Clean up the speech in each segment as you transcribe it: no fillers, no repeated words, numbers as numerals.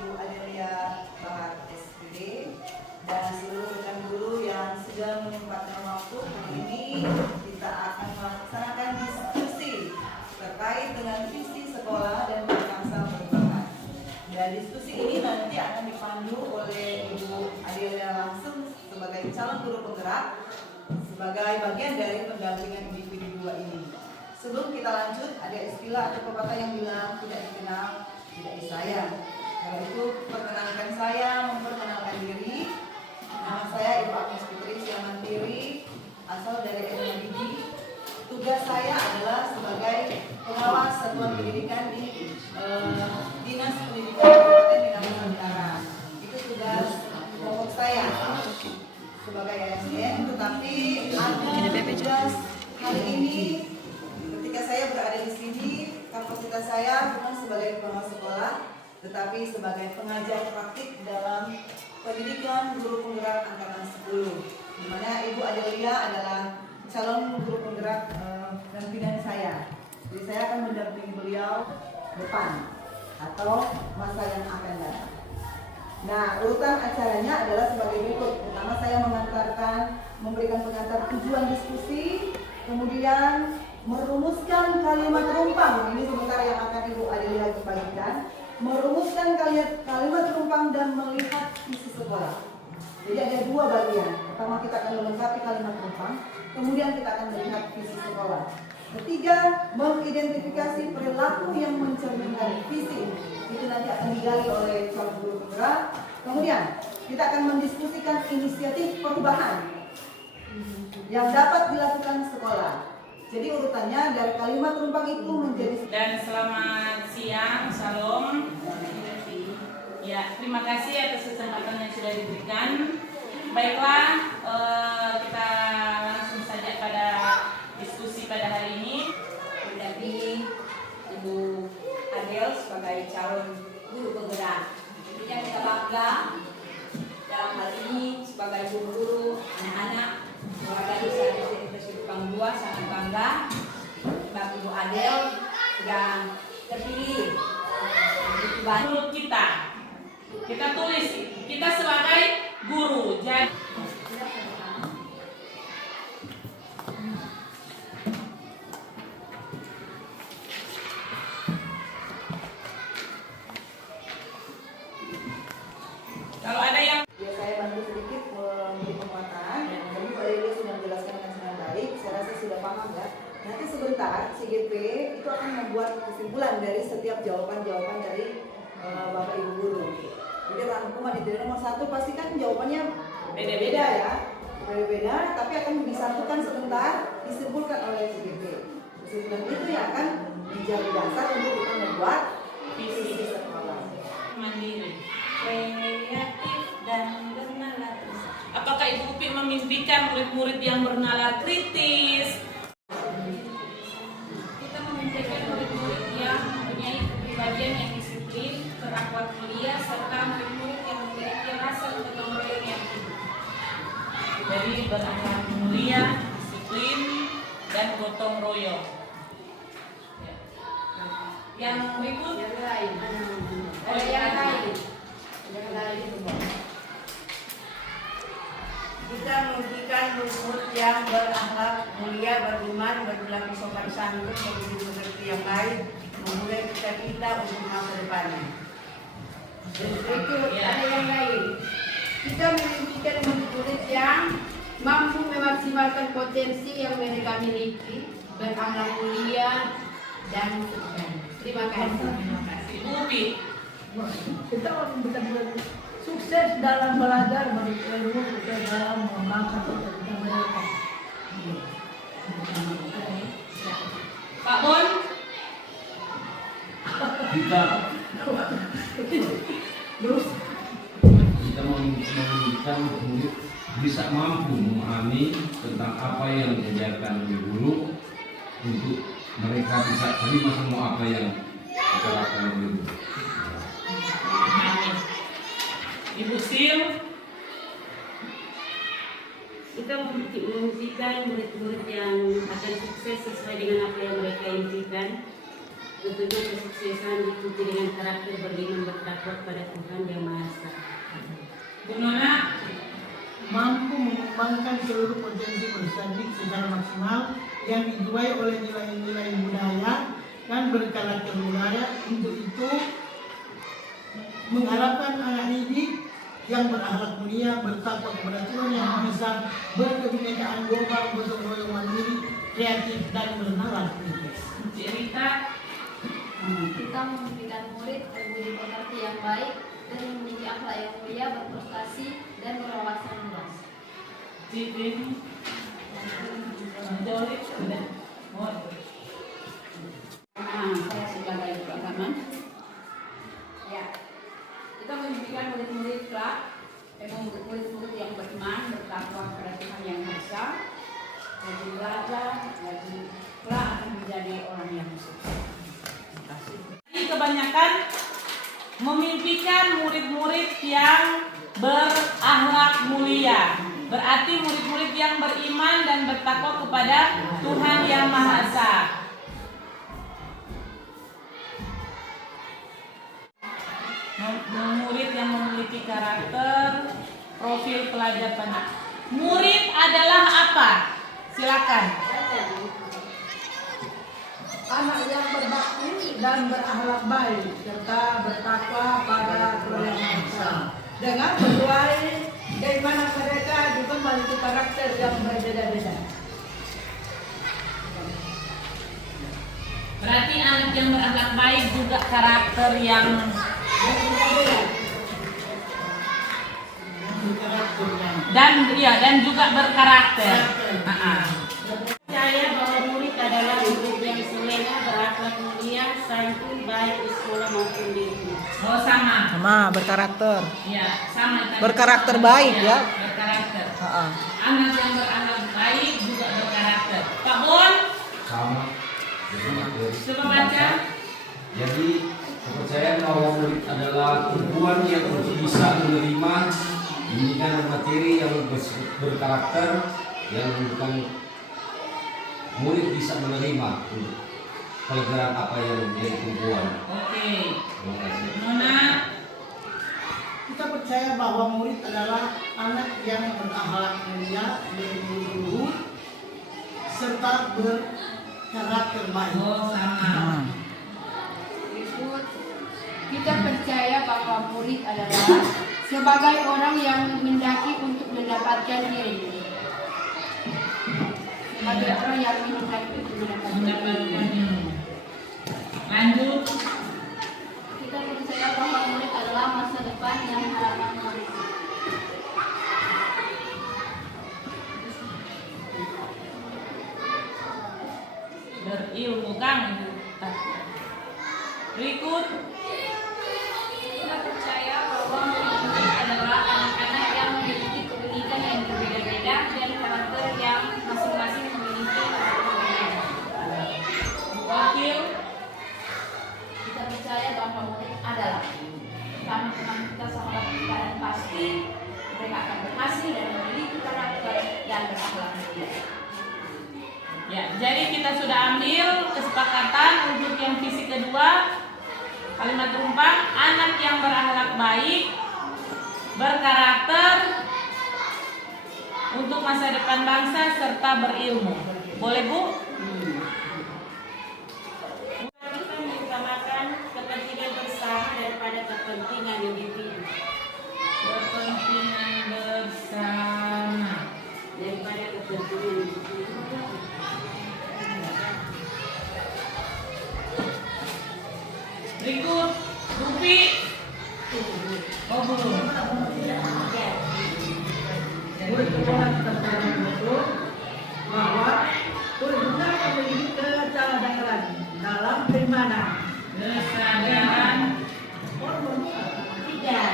Ibu Adelia Bahar SPD dan seluruh rekan guru yang sudah menyempatkan waktu. Hari ini kita akan melaksanakan diskusi terkait dengan visi sekolah dan bangsa perubahan. Dan diskusi ini nanti akan dipandu oleh Ibu Adelia langsung sebagai calon guru penggerak sebagai bagian dari pendampingan individu dua ini. Sebelum kita lanjut, ada istilah atau pepatah yang bilang tidak dikenal tidak disayang. Karena itu perkenalkan saya memperkenalkan diri. Nama saya Ibu Agnes Putri Siamantiri, asal dari Edemagigi. Tugas saya adalah sebagai pengawas satuan pendidikan di Dinas Pendidikan Kabupaten Minahasa Utara. Itu tugas pokok saya sebagai ASN. Tetapi ada tugas hari ini ketika saya berada di sini, kapasitas saya bukan sebagai pengawas sekolah, tetapi sebagai pengajar praktik dalam pendidikan guru penggerak angkatan 10, di mana Ibu Adelia adalah calon guru penggerak dampingan saya. Jadi saya akan mendampingi beliau depan atau masa yang akan datang. Nah, urutan acaranya adalah sebagai berikut. Pertama saya memberikan pengantar tujuan diskusi, kemudian merumuskan kalimat rumpang. Ini sebentar yang akan Ibu Adelia bagikan. Merumuskan kalimat rumpang dan melihat visi sekolah. Jadi ada dua bagian. Pertama kita akan melengkapi kalimat rumpang, kemudian kita akan melihat visi sekolah. Ketiga, mengidentifikasi perilaku yang mencerminkan visi. Itu nanti akan digali oleh calon guru penggerak. Kemudian kita akan mendiskusikan inisiatif perubahan yang dapat dilakukan sekolah. Jadi urutannya dari kalimat rumpang itu menjadi. Dan selamat siang, salam. Ya, terima kasih atas kesempatan yang sudah diberikan. Baiklah, kita langsung saja pada diskusi pada hari ini. Mendampingi Ibu Adel sebagai calon guru penggerak. Tentunya kita bangga dalam hal ini sebagai guru anak-anak warga desa Kedupang 2 sangat bangga Mbak Ibu Adel yang terpilih. Menurut kita tulis kita sebagai guru. Jadi kalau ada yang Ya, saya bantu sedikit memberi penguatan. Jadi Pak Adelia sudah menjelaskan dengan sangat baik. Saya rasa sudah paham ya. Nanti sebentar CGP itu akan membuat kesimpulan dari setiap jawaban-jawaban dari Bapak Ibu guru. Jadi rangkuman itu nomor 1 pasti kan jawabannya beda-beda ya, beda-beda. Tapi akan disatukan sebentar, disimpulkan oleh CGP. Kesimpulan itu yang akan menjadi dasar untuk kita membuat visi sekolah. mandiri, kreatif dan bernalar. Apakah Ibu Upi memimpikan murid-murid yang bernalar kritis? Kita memimpikan murid-murid yang mempunyai kepribadian yang disiplin, berakhlak mulia, serta murid-murid yang memiliki rasa gotong royong yang tinggi. Jadi berakhlak mulia, disiplin, dan gotong royong. Yang berikut Yang lain. Kita memimpikan murid yang berakhlak mulia, beriman, berperilaku sopan santun, berbudi pekerti yang baik, memulai cita-cita untuk masa depannya. Berikut ada yang lain. Kita memimpikan murid yang mampu memaksimalkan potensi yang mereka miliki, berakhlak mulia dan sukses. Terima kasih. Ibu Upi. Kita benar-benar sukses dalam belajar, berilmu, sukses dalam mengembangkan cita-cita mereka. Pak Bon. kita menginginkan murid bisa mampu memahami tentang apa yang diajarkan oleh guru untuk mereka bisa terima semua apa yang diterapkan oleh guru. Ibu Sil. Kita memimpikan murid-murid yang akan sukses sesuai dengan apa yang mereka impikan, Tentunya kesuksesan diikuti dengan karakter beriman bertakwa pada Tuhan Yang Maha Esa. Bu Nona, mampu mengembangkan seluruh potensi bersadik secara maksimal yang dijiwai oleh nilai-nilai budaya dan berkarakter budaya. Untuk itu mengharapkan anak didik yang berakhlak mulia, bertakwa kepada Tuhan Yang Maha Esa, berkebinekaan global, gotong royong mandiri, kreatif dan bernalar kritis. Cerita. Kita memimpikan murid berbudi pekerti yang baik dan memiliki akhlak yang mulia, berprestasi dan berwawasan luas. Citin. Jolip sudah. Saya sebagai pengalaman. Ya, kita memimpikan murid-murid kelak, murid-murid yang beriman, bertakwa kepada Tuhan Yang Maha Esa, jadi belajar, jadi kelak akan menjadi orang yang sukses. Terima kasih. Ini kebanyakan memimpikan murid-murid yang berakhlak mulia. Berarti murid-murid yang beriman dan bertakwa kepada Tuhan Yang Maha Esa. Murid yang memiliki karakter, profil pelajar pandai. Murid adalah apa? Silakan. Anak yang berbakti dan berakhlak baik serta bertakwa pada Tuhan Yang Maha Esa. Dengan sesuai keimanan mereka juga memiliki karakter yang berbeda-beda. Berarti anak yang berakhlak baik juga karakter yang dan juga berkarakter. Percaya bahwa murid adalah murid yang soleh, berakhlak mulia, santun, baik di sekolah maupun di rumah. Oh sama. Sama berkarakter. Iya, sama. Berkarakter baik ya. Berkarakter. Heeh. Anak yang berakhlak baik juga berkarakter. Pak Bon, Sama. coba baca. Jadi kepercayaan bahwa murid adalah tumpuan yang bisa menerima pendidikan materi yang berkarakter, yang bukan murid bisa menerima pelajaran apa yang menjadi tumpuan. Oke. Terima kasih. Nona, Kita percaya bahwa murid adalah anak yang berakhlak mulia, berbudi serta berkarakter baik. oh sama. Berikut, kita percaya bahwa murid adalah sebagai orang yang mendaki untuk mendapatkan ilmu. Sebagai orang yang mendaki untuk mendapatkan ilmu. Lanjut. Kita percaya bahwa murid adalah masa depan yang harapan murid. Berilmu Kang. Berikut. Kita percaya bahwa murid-murid adalah anak-anak yang memiliki keunikan yang berbeda-beda dan karakter yang masing-masing memiliki keunikan. Wakil. Kita percaya bahwa murid adalah karena teman kita, sahabat kita, dan pasti mereka akan berhasil dan memiliki karakter yang berakhlak mulia. Ya, jadi kita sudah ambil kesepakatan untuk yang visi kedua. Kalimat rumpang, anak yang berakhlak baik, berkarakter untuk masa depan bangsa serta berilmu. Boleh Bu? Kita mengutamakan kepentingan bersama daripada kepentingan individu. Kepentingan bersama. Daripada kepentingan individu. Berikut, Rupi. Oh belum. Murid sekolah kita sekarang itu bahwa berusaha memiliki kesadaran dalam keimanan. Kesadaran. Tidak.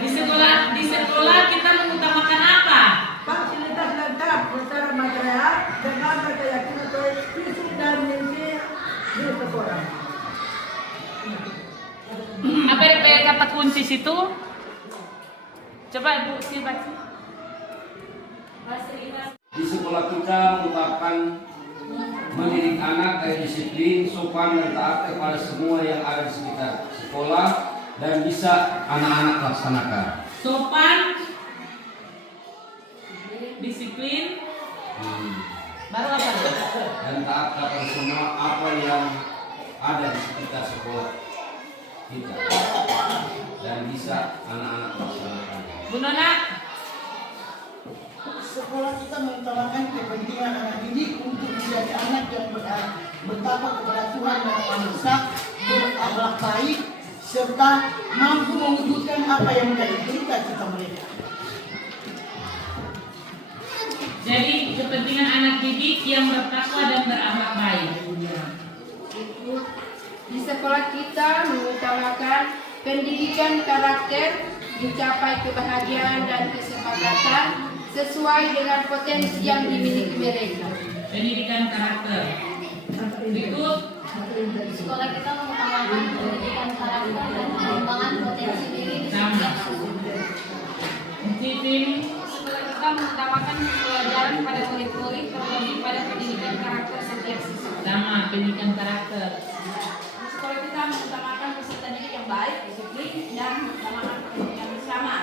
Di sekolah kita mengutamakan apa? Fasilitas lengkap secara material dengan keyakinan visi dan misi di sekolah. Apa yang kata kunci situ? Coba Bu si baca. Fasilitas Di sekolah kita mengutamakan mendidik anak dengan disiplin, sopan dan taat kepada semua yang ada di sekitar sekolah dan bisa anak-anak laksanakan. Sopan, disiplin, baru apa? Dan taat kepada semua apa yang ada di sekitar sekolah kita dan bisa anak-anak laksanakan. Bu Nona, Sekolah kita mengutamakan kepentingan anak didik untuk menjadi anak yang bertakwa kepada Tuhan dan manusia, berakhlak baik, serta mampu mewujudkan apa yang menjadi cita-cita mereka. jadi kepentingan anak didik yang bertakwa dan berakhlak baik. Di sekolah kita mengutamakan pendidikan karakter, mencapai kebahagiaan dan kesepakatan sesuai dengan potensi yang dimiliki mereka. Pendidikan karakter. Berikut, Sekolah kita mengutamakan pendidikan karakter dan pengembangan potensi diri di sama. setiap Tim, sekolah kita mengutamakan pelajaran pada murid-murid terlebih pada pendidikan karakter setiap siswa. sama pendidikan karakter. Sekolah kita mengutamakan peserta didik yang baik, disiplin, dan mengutamakan pendidikan bersama.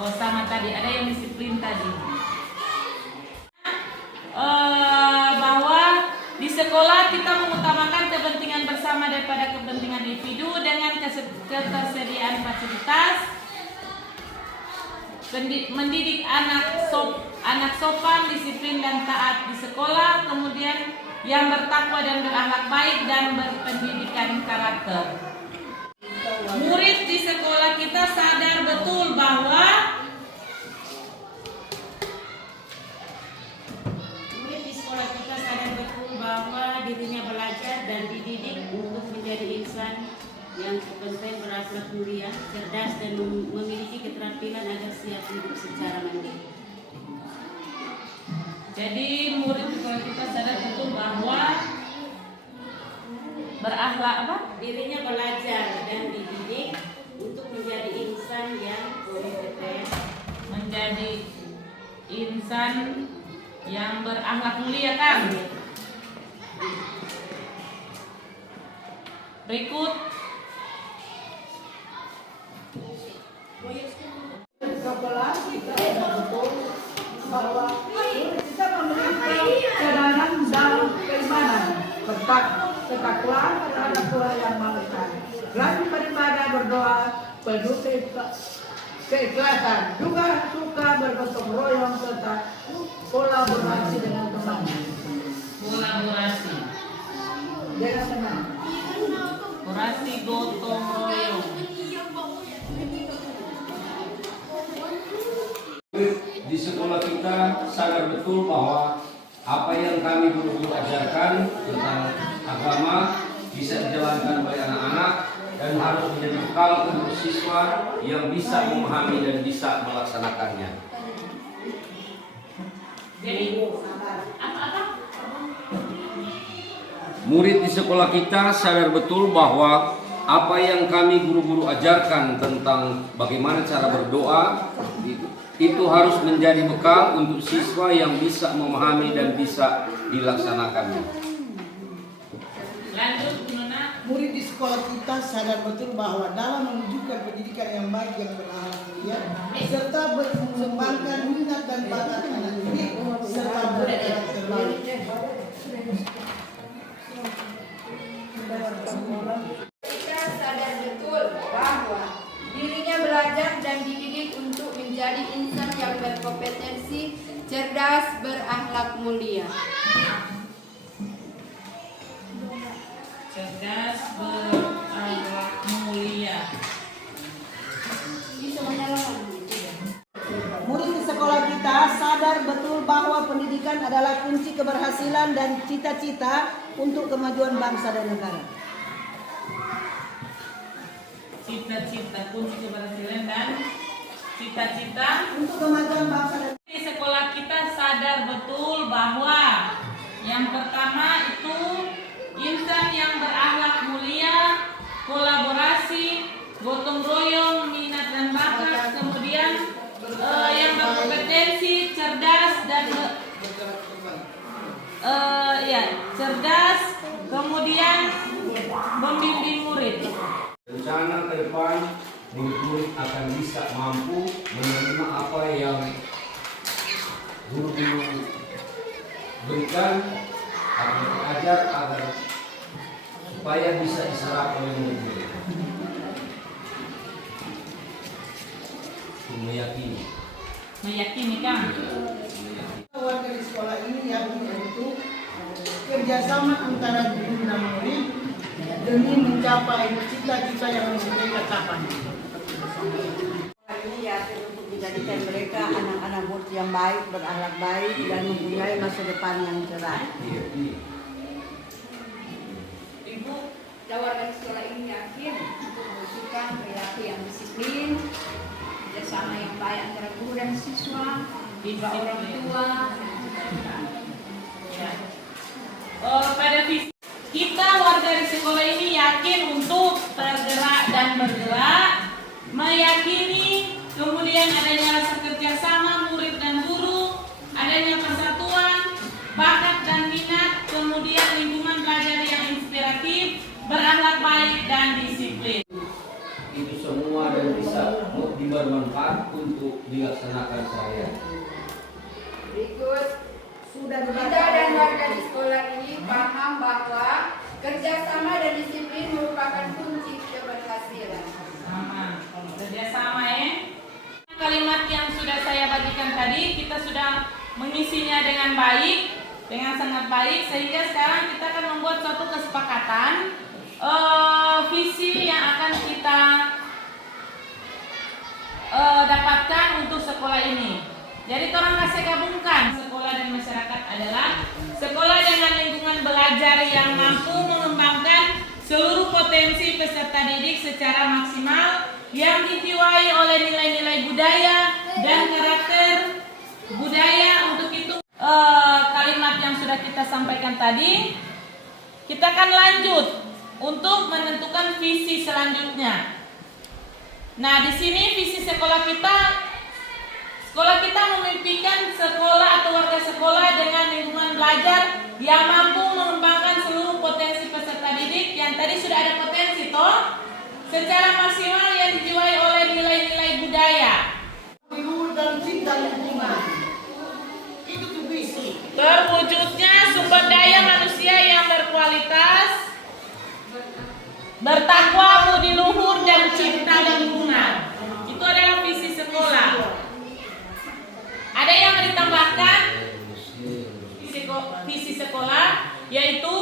Oh sama tadi, ada yang disiplin tadi. Bahwa di sekolah kita mengutamakan kepentingan bersama daripada kepentingan individu dengan ketersediaan fasilitas, mendidik anak sopan, disiplin dan taat di sekolah, kemudian yang bertakwa dan berakhlak baik dan berpendidikan karakter. Murid di sekolah kita sadar betul bahwa dirinya belajar dan dididik untuk menjadi insan yang kompeten, berakhlak mulia, cerdas dan memiliki keterampilan agar siap hidup secara mandiri. jadi murid di sekolah kita sadar betul bahwa berakhlak apa? Dirinya belajar dan dididik untuk menjadi insan yang kompeten, Menjadi insan yang berakhlak mulia kan? Berikut, Sekolah kita sadar betul bahwa kita memiliki kesadaran dan keimanan, ketakwaan terhadap Tuhan yang Maha Esa. Rajin beribadah, berdoa, penuh keikhlasan, juga suka bergotong royong serta kolaborasi dengan teman. kolaborasi, Dengan teman. kolaborasi gotong royong. Di sekolah kita sadar betul bahwa apa yang kami guru-guru ajarkan tentang agama bisa dijalankan oleh anak-anak dan harus menjadi bekal untuk siswa yang bisa memahami dan bisa melaksanakannya. Jadi apa-apa? Murid di sekolah kita sadar betul bahwa apa yang kami guru-guru ajarkan tentang bagaimana cara berdoa itu harus menjadi bekal untuk siswa yang bisa memahami dan bisa dilaksanakannya. Lanjut, Bu Nona. Murid di sekolah kita sadar betul bahwa dalam mewujudkan pendidikan yang baik yang berakhlak mulia serta mengembangkan minat dan bakat anak didik serta berkarakter baik. Kita sadar betul bahwa dirinya belajar dan dididik untuk menjadi insan yang berkompetensi, cerdas, berakhlak mulia. Cerdas, berakhlak mulia. Murid di sekolah kita sadar betul bahwa pendidikan adalah kunci keberhasilan dan cita-cita untuk kemajuan bangsa dan negara. Cita-cita, kunci keberhasilan dan cita-cita. Untuk kemajuan bangsa dan Di sekolah kita sadar betul bahwa yang pertama itu insan yang berakhlak mulia, kolaborasi, gotong royong, minat dan bakat, kemudian yang berkompetensi, cerdas dan cerdas, kemudian membimbing murid. Rencana ke depan murid akan bisa mampu menerima apa yang guru berikan, agar belajar agar supaya bisa diserap oleh murid. Meyakini kan? Warga di sekolah ini yakin untuk kerjasama antara guru dan murid demi mencapai cita-cita yang mereka capai. Ini yakin untuk menjadikan mereka anak-anak murid yang baik, berakhlak baik, dan mempunyai masa depan yang cerah. Ibu, warga di sekolah ini yakin untuk mewujudkan perilaku yang disiplin, kerjasama yang baik antara guru dan siswa, juga orang tua. Pada visi kita warga di sekolah ini yakin untuk tergerak dan bergerak, meyakini kemudian adanya rasa kerjasama murid dan guru, adanya persatuan, bakat dan minat, kemudian lingkungan belajar yang inspiratif, berakhlak baik dan disiplin. Itu semua dan bisa bermanfaat untuk dilaksanakan saya. Berikut, Sudah kita dan warga di sekolah ini paham bahwa kerjasama dan disiplin merupakan kunci keberhasilan. Sama, kerjasama ya. Kalimat yang sudah saya bagikan tadi kita sudah mengisinya dengan baik, dengan sangat baik, sehingga sekarang kita akan membuat suatu kesepakatan visi yang akan kita dapatkan untuk sekolah ini. Jadi orang kasih gabungkan sekolah dan masyarakat adalah sekolah dengan lingkungan belajar yang mampu mengembangkan seluruh potensi peserta didik secara maksimal, yang dijiwai oleh nilai-nilai budaya dan karakter budaya. Untuk itu kalimat yang sudah kita sampaikan tadi, kita akan lanjut untuk menentukan visi selanjutnya. Nah, di sini visi sekolah kita memimpikan sekolah atau warga sekolah dengan lingkungan belajar yang mampu mengembangkan seluruh potensi peserta didik yang tadi sudah ada potensi toh, secara maksimal, yang dijiwai oleh nilai-nilai budaya. Luhur dan cinta lingkungan. Itu tuh visi. Terwujudnya sumber daya manusia yang berkualitas, bertakwa, budi luhur, dan cinta lingkungan. Itu adalah visi sekolah. Ada yang ditambahkan visi sekolah, yaitu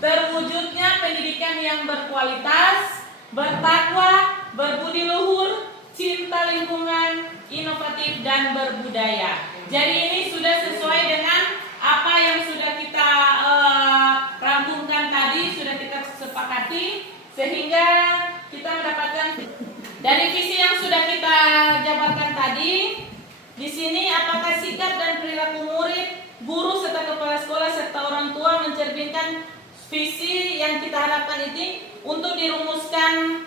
terwujudnya pendidikan yang berkualitas, bertakwa, berbudi luhur, cinta lingkungan, inovatif, dan berbudaya. Jadi ini sudah sesuai dengan apa yang sudah kita rampungkan tadi, sudah kita sepakati, sehingga kita mendapatkan dari visi yang sudah kita jabarkan tadi. Di sini apakah sikap dan perilaku murid, guru serta kepala sekolah serta orang tua mencerminkan visi yang kita harapkan ini untuk dirumuskan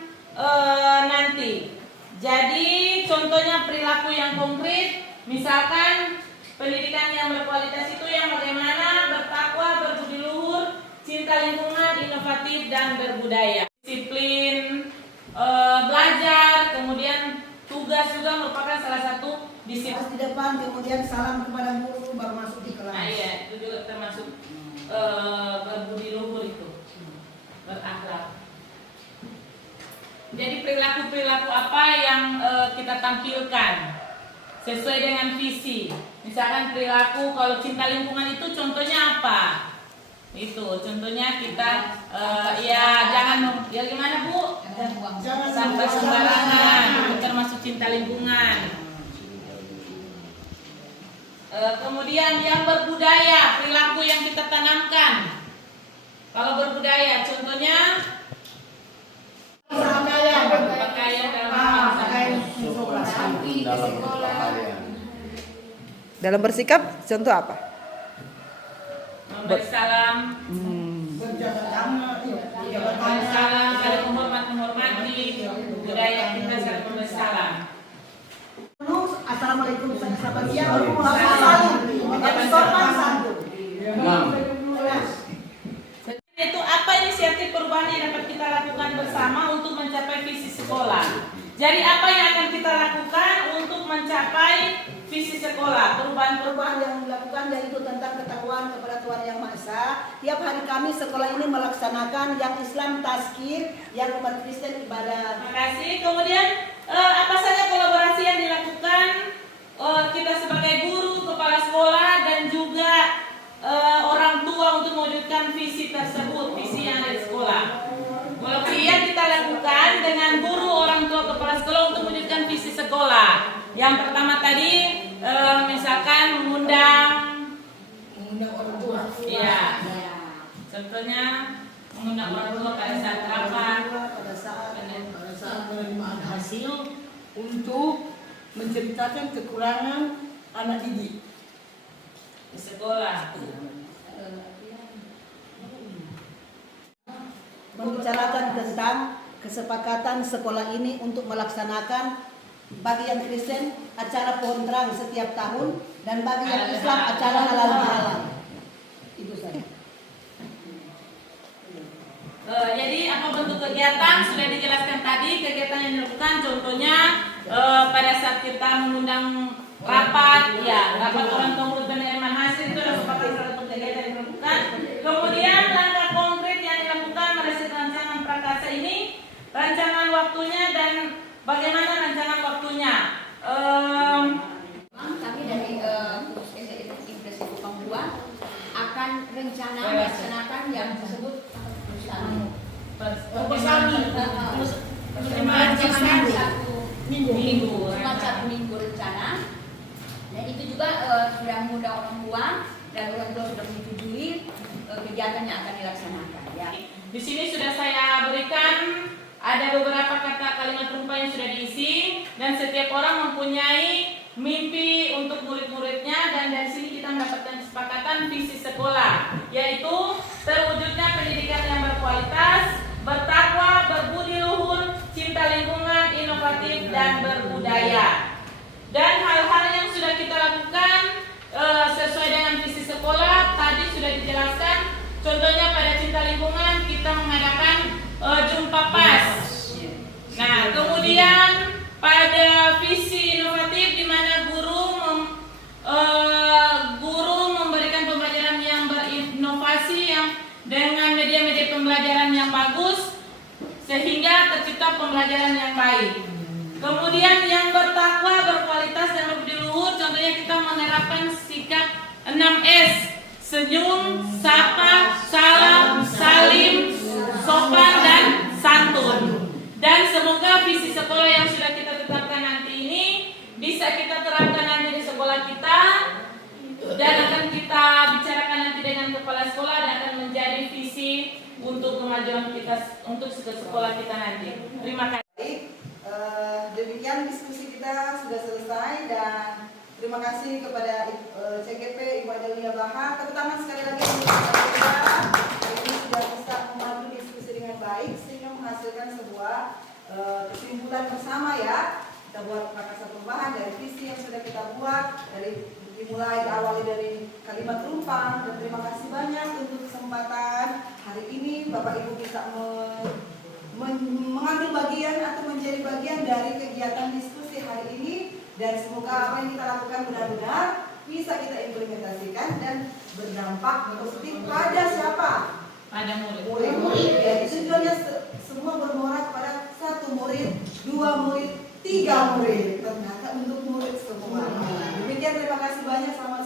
nanti. Jadi contohnya perilaku yang konkret, misalkan pendidikan yang berkualitas itu yang bagaimana, bertakwa, berbudi luhur, cinta lingkungan, inovatif, dan berbudaya. Disiplin belajar, kemudian tugas juga merupakan salah satu disiplin. Pas di depan, kemudian salam kepada guru, baru masuk di kelas. Nah, iya, itu juga termasuk berbudi luhur itu, berakhlak. Jadi perilaku-perilaku apa yang kita tampilkan sesuai dengan visi. Misalkan perilaku, kalau cinta lingkungan itu contohnya apa? Itu contohnya kita ya jangan, ya gimana Bu? Sampah sembarangan, itu termasuk cinta lingkungan. Kemudian yang berbudaya, perilaku yang kita tanamkan. Kalau berbudaya, contohnya pakaian Dalam bersikap, contoh apa? memberi salam, memberi salam, saling menghormati, budaya kita saling memberi salam. Assalamualaikum, selamat siang. Salam. visi sekolah. Jadi apa yang akan kita lakukan untuk mencapai visi sekolah? Perubahan yang dilakukan yaitu tentang ketakwaan kepada Tuhan Yang Maha Esa. Tiap hari kami sekolah ini melaksanakan yang Islam tazkir, yang umat Kristen ibadah. Terima kasih. Kemudian apa saja kolaborasi yang dilakukan kita sebagai guru, kepala sekolah dan juga orang tua untuk mewujudkan visi tersebut, visi yang ada di sekolah. Kolaborasi yang kita lakukan dengan guru, orang tua, kepala sekolah untuk mewujudkan visi sekolah. Yang pertama tadi misalkan mengundang orang tua. Iya. Contohnya mengundang orang tua pada saat rapat, pada saat penerimaan hasil untuk menceritakan kekurangan anak didik di sekolah. Membicarakan tentang kesepakatan sekolah ini untuk melaksanakan bagi yang Kristen acara pohon terang setiap tahun dan bagi yang Islam acara halal bihalal. Itu saja. Jadi apa bentuk kegiatan sudah dijelaskan tadi. Kegiatan yang dilakukan contohnya pada saat kita mengundang rapat, ya rapat orang tua murid penerimaan hasil itu adalah merupakan salah satu kegiatan yang dilakukan. Kemudian langkah konkret yang dilakukan pada rancangan prakarsa ini, rancangan waktunya dan bagaimana rancangan waktunya. Kami dari kursus eksekutif Presiden Papua akan rencana melaksanakan yang disebut Semacam satu minggu rencana, dan itu juga sudah mengundang orang tua dan orang tua sudah menyetujui kegiatan yang akan dilaksanakan. Ya. Di sini sudah saya berikan ada beberapa kata kalimat rupa yang sudah diisi dan setiap orang mempunyai mimpi untuk murid-muridnya, dan dari sini kita mendapatkan kesepakatan visi sekolah, yaitu terwujudnya pendidikan yang berkualitas, bertakwa, berbudi luhur, cinta lingkungan, inovatif dan berbudaya. Dan hal-hal yang sudah kita lakukan sesuai dengan visi sekolah tadi sudah dijelaskan. Contohnya pada cinta lingkungan kita mengadakan jumpa pas. Nah, kemudian pada visi inovatif di mana guru memberikan pembelajaran yang berinovasi yang dengan media-media pembelajaran yang bagus sehingga tercipta pembelajaran yang baik. Kemudian yang bertakwa, berkualitas dan berbudi luhur, contohnya kita menerapkan sikap 6S: senyum, sapa, salam, salim, sopan dan santun. Dan semoga visi sekolah yang sudah kita tetapkan nanti ini bisa kita terapkan nanti di sekolah kita dan akan kita bicarakan nanti dengan kepala sekolah dan akan menjadi visi untuk kemajuan kita untuk sekolah kita nanti. Terima kasih. Baik, demikian diskusi kita sudah selesai dan terima kasih kepada CGP Ibu Adelia Bahar. Tepuk tangan sekali lagi untuk kita. Ini sudah bisa memandu diskusi dengan baik sehingga menghasilkan sebuah kesimpulan bersama ya. Kita buat prakarsa perubahan dari visi yang sudah kita buat, dari dimulai diawali dari kalimat rumpang. Dan terima kasih banyak untuk kesempatan hari ini Bapak Ibu bisa mengambil bagian atau menjadi bagian dari kegiatan diskusi hari ini, dan semoga apa yang kita lakukan benar-benar bisa kita implementasikan dan berdampak positif pada siapa? Pada murid. Murid. Jadi tujuannya semua bermuara kepada 1 murid, 2 murid, 3 murid. Ternyata untuk murid semua. Demikian, terima kasih banyak. Selamat